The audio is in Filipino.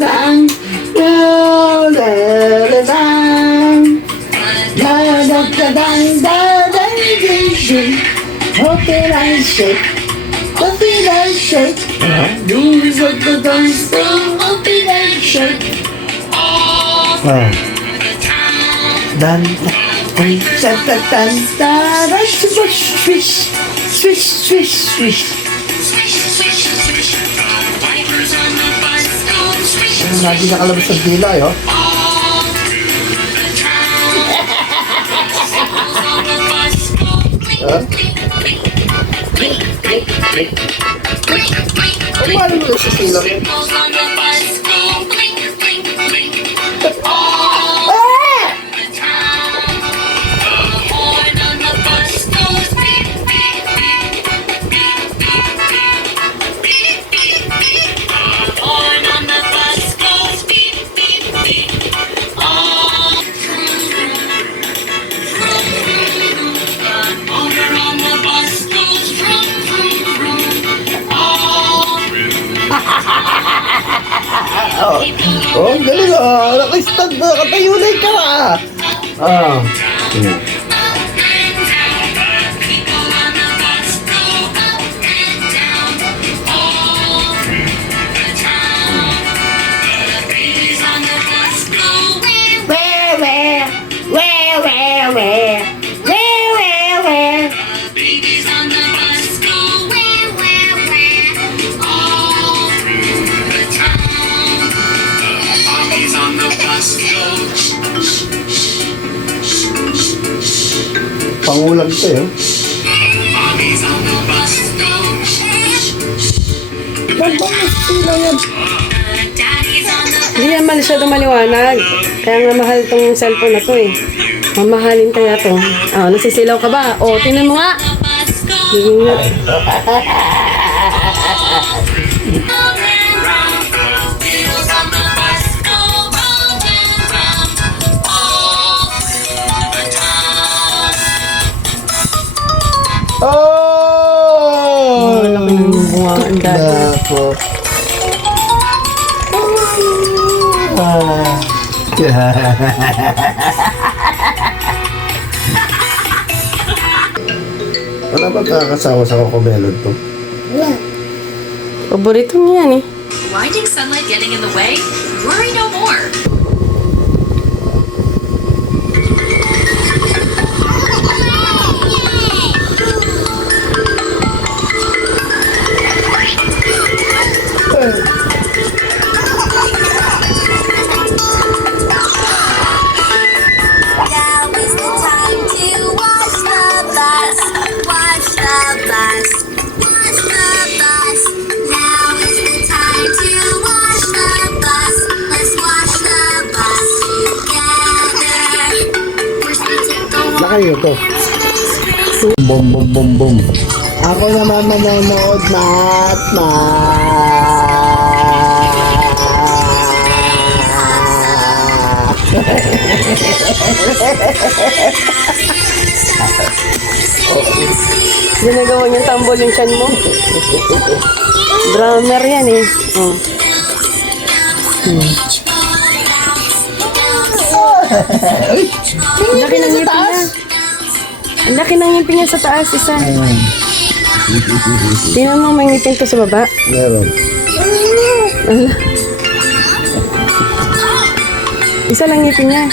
dang. La la la dang. La la la dang da dang ding ding. Hope that I shake. Hope that I shake. Do is what the dance do. Hope that I shake. Dan, dan, dan, dan, dan, swish, swish, swish, swish, swish. Lagi nakalabas sa dila, oh. Paano mo sa sila rin? Oh, galing ah. Naka-stand na. Katayo na ka. Pangulang ito yun. Sila yan. Hindi yan masyadong maliwanag. Kaya nga mahal tong cellphone na to eh. Mamahalin kaya to. Nasisilaw ka ba? Tingnan mo nga. Oh! Laki ng bunga ang dati. Nako. Wala ba kakasawa sa Cocomelon to? Paborito niya yan eh. Blinding sunlight getting in the way? Worry no more. Kayo to. Bom bom bom bom. Ako naman manonood na. Ginagawa niyang tambol yung chan mo. Drummer yan eh. Ang laki ng ngipin niya. Ang laki ng ngipin niya sa taas, isa. Tingnan mo, may ngipin to sa baba. Meron. Isa lang ngipin niya.